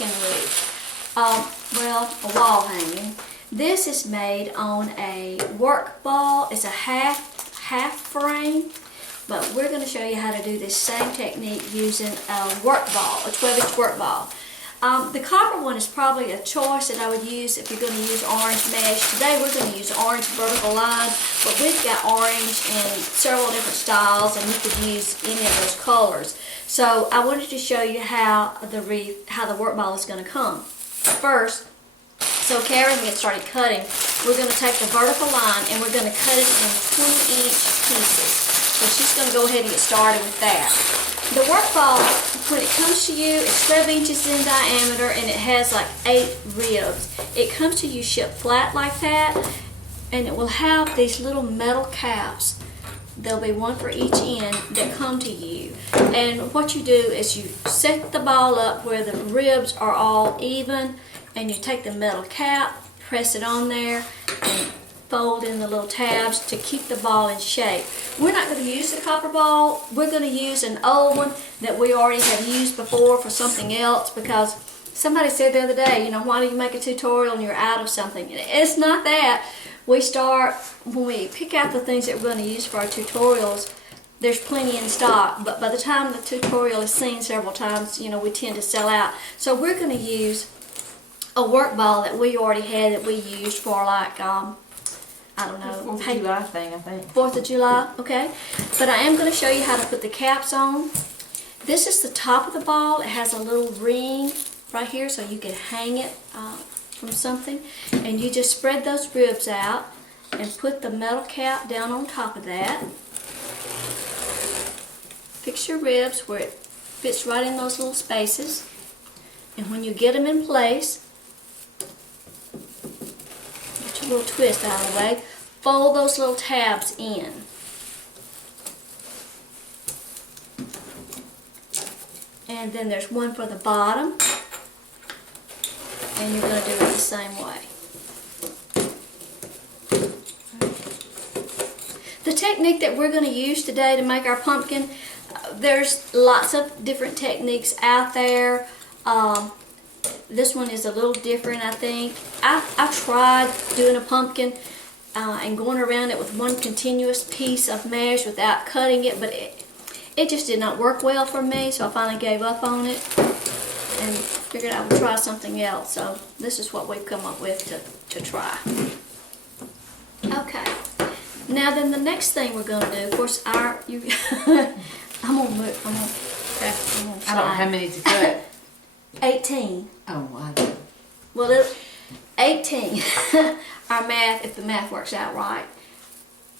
pumpkin wreath. Well, a wall hanging. This is made on a work ball. It's a half frame, but we're going to show you how to do this same technique using a work ball, a 12-inch work ball. The copper one is probably a choice that I would use if you're going to use orange mesh. Today we're going to use orange vertical line, but we've got orange in several different styles, and you could use any of those colors. So I wanted to show you how the work ball is going to come. First, so Karen can get started cutting, we're going to take the vertical line and we're going to cut it in 20-inch pieces. So she's going to go ahead and get started with that. The work ball, when it comes to you, it's 12 inches in diameter and it has like 8 ribs. It comes to you shipped flat like that, and it will have these little metal caps. There'll be one for each end that come to you. And what you do is you set the ball up where the ribs are all even, and you take the metal cap, press it on there, and fold in the little tabs to keep the ball in shape. We're not going to use the copper ball. We're going to use an old one that we already have used before for something else, because somebody said the other day, you know, why do you make a tutorial and you're out of something? It's not that. We start, when we pick out the things that we're going to use for our tutorials, there's plenty in stock, but by the time the tutorial is seen several times, you know, we tend to sell out. So we're going to use a work ball that we already had that we used for, like, I don't know. 4th of July thing, I think. 4th of July, okay. But I am going to show you how to put the caps on. This is the top of the ball. It has a little ring right here so you can hang it from something. And you just spread those ribs out and put the metal cap down on top of that. Fix your ribs where it fits right in those little spaces. And when you get them in place, get your little twist out of the way, fold those little tabs in. And then there's one for the bottom, and you're going to do it the same way. The technique that we're going to use today to make our pumpkin, there's lots of different techniques out there. This one is a little different, I think. I tried doing a pumpkin and going around it with one continuous piece of mesh without cutting it, but it just did not work well for me, so I finally gave up on it and figured I would try something else. So this is what we've come up with to try. Okay. Now then, the next thing we're going to do, of course, I'm going to move. I don't know how many to cut. 18. Oh, wow. Well, 18. Our math, if the math works out right.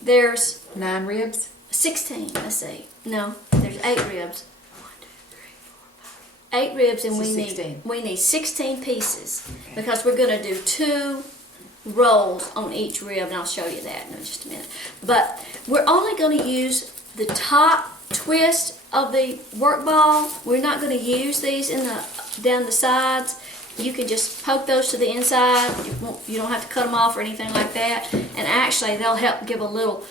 There's 9 ribs? 16. Let's see. No, there's 8 ribs. 1, 2, 3, 4, 5. 8 ribs, and So we need 16 pieces, because we're going to do 2 rolls on each rib, and I'll show you that in just a minute. But we're only going to use the top twist of the work ball. We're not going to use these down the sides. You can just poke those to the inside. You don't have to cut them off or anything like that. And actually, they'll help give a little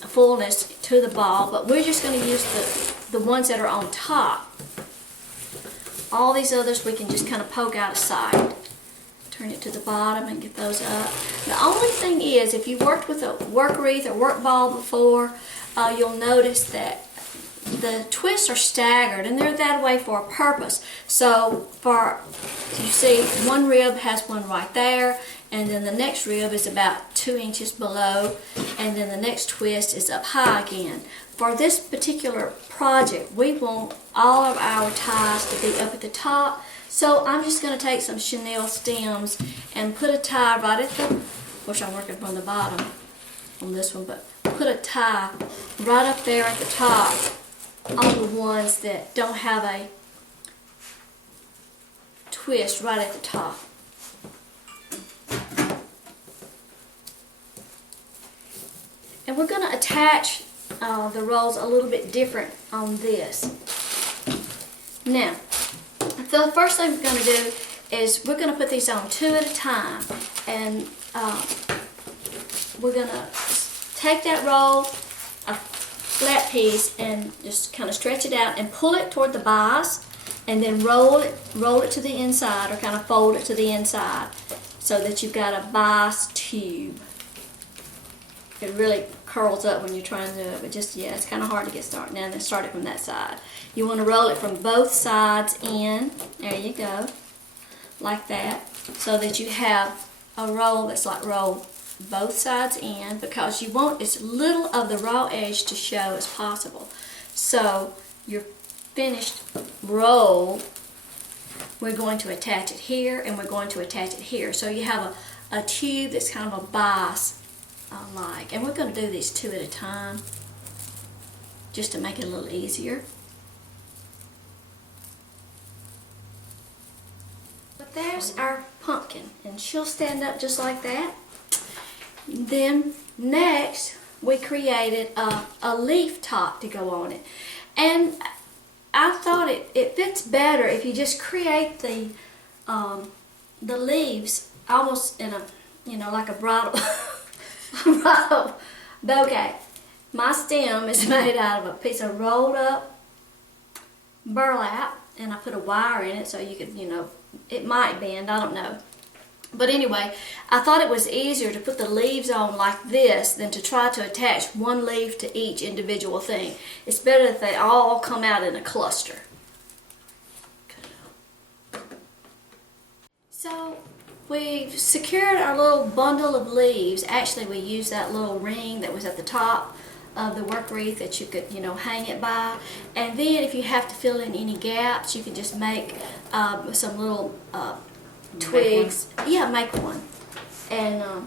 fullness to the ball. But we're just going to use the ones that are on top. All these others we can just kind of poke out of sight. Turn it to the bottom and get those up. The only thing is, if you worked with a work wreath or work ball before, you'll notice that the twists are staggered, and they're that way for a purpose. So you see, one rib has one right there, and then the next rib is about 2 inches below, and then the next twist is up high again. For this particular project, we want all of our ties to be up at the top. So I'm just going to take some chenille stems and put a tie right at of course I'm working from the bottom on this one, but put a tie right up there at the top on the ones that don't have a twist right at the top. And we're going to attach the rolls a little bit different on this. Now, the first thing we're going to do is we're going to put these on 2 at a time, and we're going to take that roll, a flat piece, and just kind of stretch it out and pull it toward the bias, and then roll it to the inside, or kind of fold it to the inside, so that you've got a bias tube. It really curls up when you're trying to do it, but just, yeah, it's kind of hard to get started. Now then start it from that side. You want to roll it from both sides in. There you go, like that, so that you have a roll that's like roll both sides in, because you want as little of the raw edge to show as possible. So your finished roll, we're going to attach it here, and we're going to attach it here. So you have a tube that's kind of a bias like, and we're going to do these two at a time just to make it a little easier. But there's our pumpkin, and she'll stand up just like that. Then next we created a leaf top to go on it, and I thought it fits better if you just create the leaves almost in a, you know, like a bridal bridal bouquet. My stem is made out of a piece of rolled up burlap, and I put a wire in it so you could, you know, it might bend, I don't know. But anyway, I thought it was easier to put the leaves on like this than to try to attach one leaf to each individual thing. It's better if they all come out in a cluster. So we've secured our little bundle of leaves. Actually, we used that little ring that was at the top of the work wreath that you could, you know, hang it by. And then if you have to fill in any gaps, you can just make some little twigs. Yeah, make one. And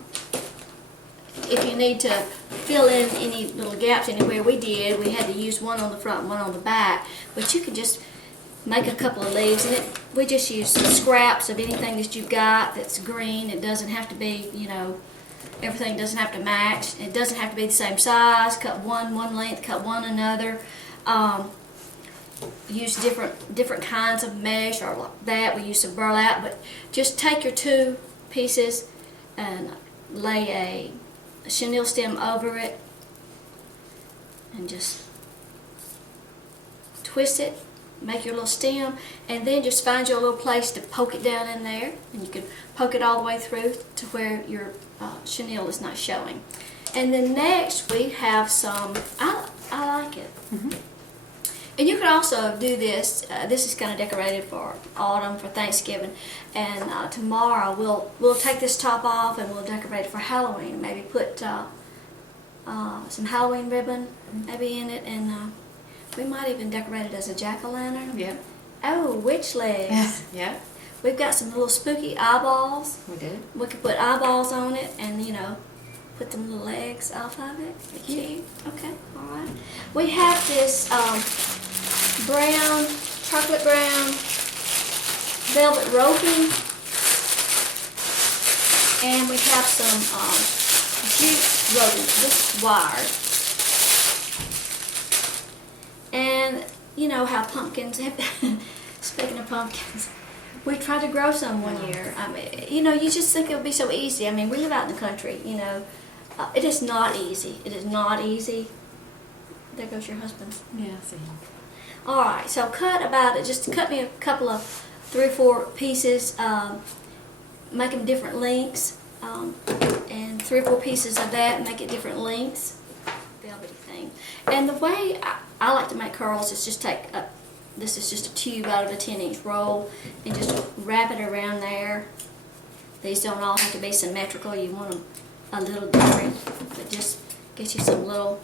if you need to fill in any little gaps anywhere, we did. We had to use one on the front and one on the back. But you can just make a couple of leaves, and we just use some scraps of anything that you've got that's green. It doesn't have to be, you know, everything doesn't have to match. It doesn't have to be the same size. Cut one length, cut one another. Use different kinds of mesh, or like that. We use some burlap, but just take your two pieces and lay a chenille stem over it, and just twist it, make your little stem, and then just find your little place to poke it down in there, and you can poke it all the way through to where your chenille is not showing. And then next we have some, I like it. Mm-hmm. And you can also do this. This is kind of decorated for autumn, for Thanksgiving, and tomorrow we'll take this top off and we'll decorate it for Halloween. Maybe put some Halloween ribbon maybe in it, and we might even decorate it as a jack-o'-lantern. Yep. Oh, witch legs. Yep. We've got some little spooky eyeballs. We did. We could put eyeballs on it, and you know, put them little legs off of it. Cute. Okay. All right. We have this brown, chocolate brown velvet roping, and we have some jute roping, this wire. And you know how pumpkins have, speaking of pumpkins, we tried to grow some one year. I mean, you know, you just think it would be so easy. I mean, we live out in the country, you know. It is not easy. It is not easy. There goes your husband. Yeah, I see him. Alright, so just cut me a couple of 3 or 4 pieces, make them different lengths, and 3 or 4 pieces of that, make it different lengths, velvety thing. And the way I like to make curls is just take, this is just a tube out of a 10-inch roll, and just wrap it around there. These don't all have to be symmetrical, you want them a little different, but just get you some little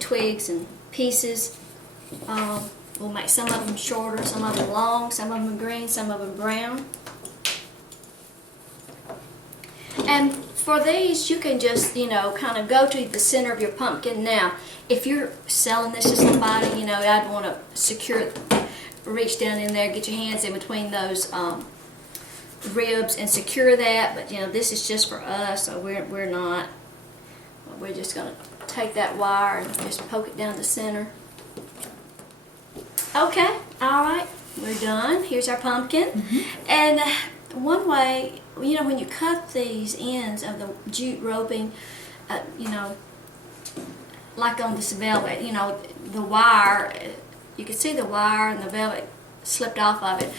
twigs and pieces. We'll make some of them shorter, some of them long, some of them green, some of them brown. And for these, you can just, you know, kind of go to the center of your pumpkin. Now, if you're selling this to somebody, you know, I'd want to secure it, reach down in there, get your hands in between those ribs and secure that. But, you know, this is just for us, so we're not. We're just going to take that wire and just poke it down the center. Okay, alright, we're done. Here's our pumpkin. Mm-hmm. And one way, you know, when you cut these ends of the jute roping, you know, like on this velvet, you know, the wire, you can see the wire and the velvet slipped off of it.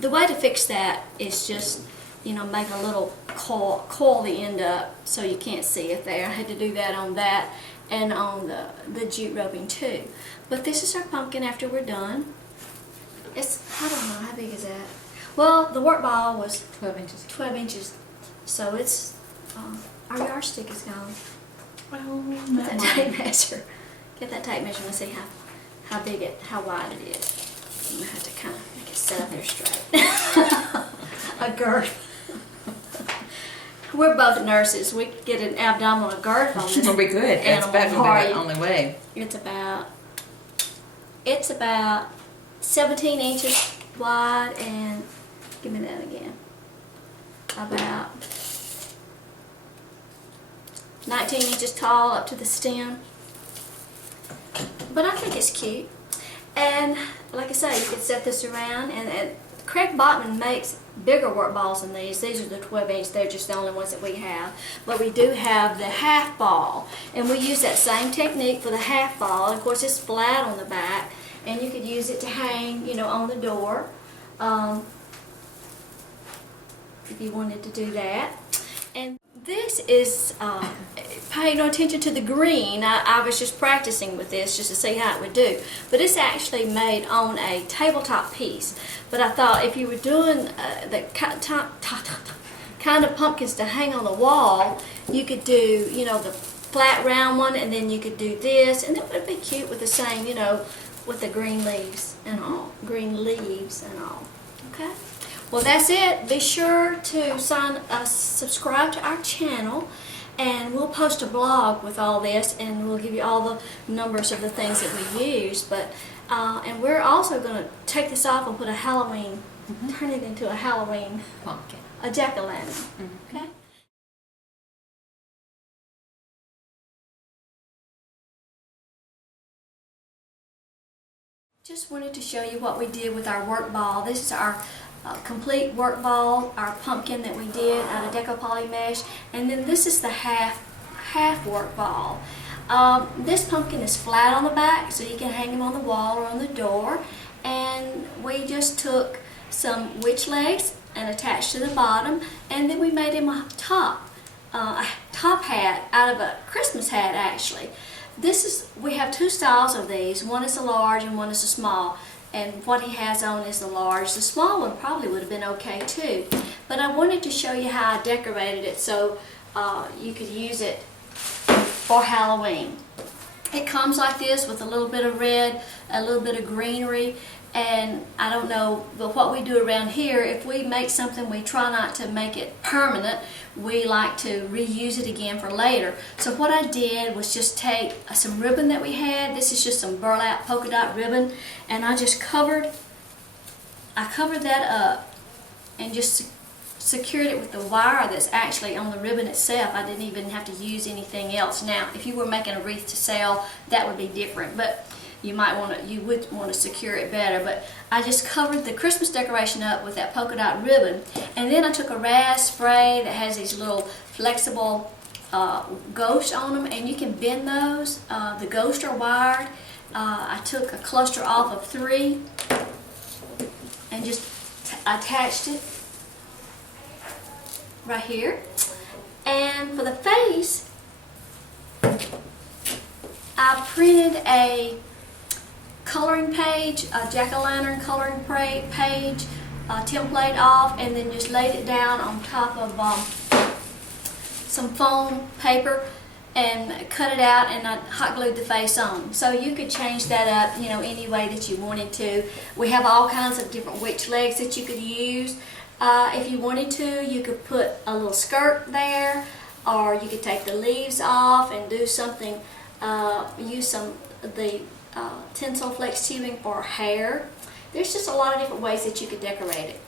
The way to fix that is just, you know, make a little coil the end up so you can't see it there. I had to do that on that and on the jute roping too. But this is our pumpkin after we're done. It's, I don't know, how big is that? Well, the work ball was 12 inches. 12 inches. So it's, our yardstick is gone. Well, Get that tape measure. Get that tape measure and see how big it, how wide it is. I'm gonna have to kind of make it set up there straight. A girth. We're both nurses. We could get an abdominal girth on this. Well, we could. That's animal about party. the only way. It's about 17 inches wide and, give me that again, about 19 inches tall up to the stem. But I think it's cute. And like I say, you could set this around, and Craig Botman makes bigger work balls than these. These are the 12 inch. They're just the only ones that we have. But we do have the half ball, and we use that same technique for the half ball. Of course, it's flat on the back, and you could use it to hang, you know, on the door if you wanted to do that. And this is, pay no attention to the green. I was just practicing with this just to see how it would do. But it's actually made on a tabletop piece. But I thought if you were doing the kind of pumpkins to hang on the wall, you could do, you know, the flat round one, and then you could do this, and it would be cute with the same, you know, with the green leaves and all. Green leaves and all. Okay? Well, that's it. Be sure to subscribe to our channel, and we'll post a blog with all this, and we'll give you all the numbers of the things that we use. But and we're also going to take this off and put a Halloween, turn it into a Halloween Pumpkin. a jack-o'-lantern. Okay. Just wanted to show you what we did with our work ball. This is our complete work ball, our pumpkin that we did out of Deco poly mesh, and then this is the half work ball. This pumpkin is flat on the back, so you can hang him on the wall or on the door. And we just took some witch legs and attached to the bottom, and then we made him a top hat out of a Christmas hat actually. We have two styles of these. One is a large and one is a small. And what he has on is the large. The small one probably would have been okay too. But I wanted to show you how I decorated it so you could use it for Halloween. It comes like this with a little bit of red, a little bit of greenery, and I don't know, but what we do around here, if we make something, we try not to make it permanent. We like to reuse it again for later. So what I did was just take some ribbon that we had. This is just some burlap polka dot ribbon, and I just covered that up and just secured it with the wire that's actually on the ribbon itself. I didn't even have to use anything else. Now, if you were making a wreath to sell, that would be different, but you would want to secure it better. But I just covered the Christmas decoration up with that polka dot ribbon, and then I took a Raz spray that has these little flexible ghosts on them, and you can bend those. The ghosts are wired. I took a cluster off of 3 and just attached it right here. And for the face, I printed a coloring page, a jack-o'-lantern coloring page, template off, and then just laid it down on top of some foam paper and cut it out, and I hot glued the face on. So you could change that up, you know, any way that you wanted to. We have all kinds of different witch legs that you could use. If you wanted to, you could put a little skirt there, or you could take the leaves off and do something, use some of the tinsel flex tubing for hair. There's just a lot of different ways that you could decorate it.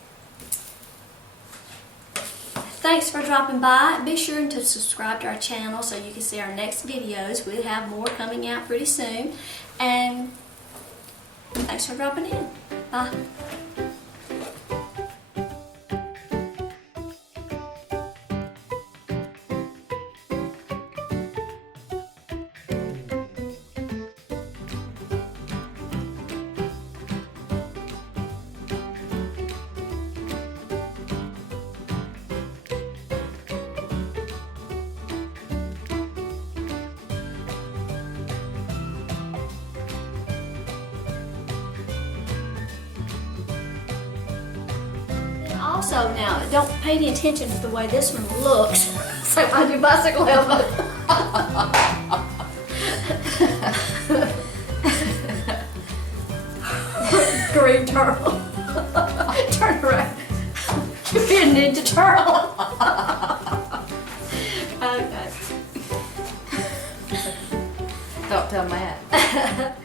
Thanks for dropping by. Be sure to subscribe to our channel so you can see our next videos. We'll have more coming out pretty soon. And thanks for dropping in. Bye. also now, don't pay any attention to the way this one looks. So I do bicycle helmet. Green turtle. Turn around. You'd be a ninja turtle. Okay. Don't tell Matt.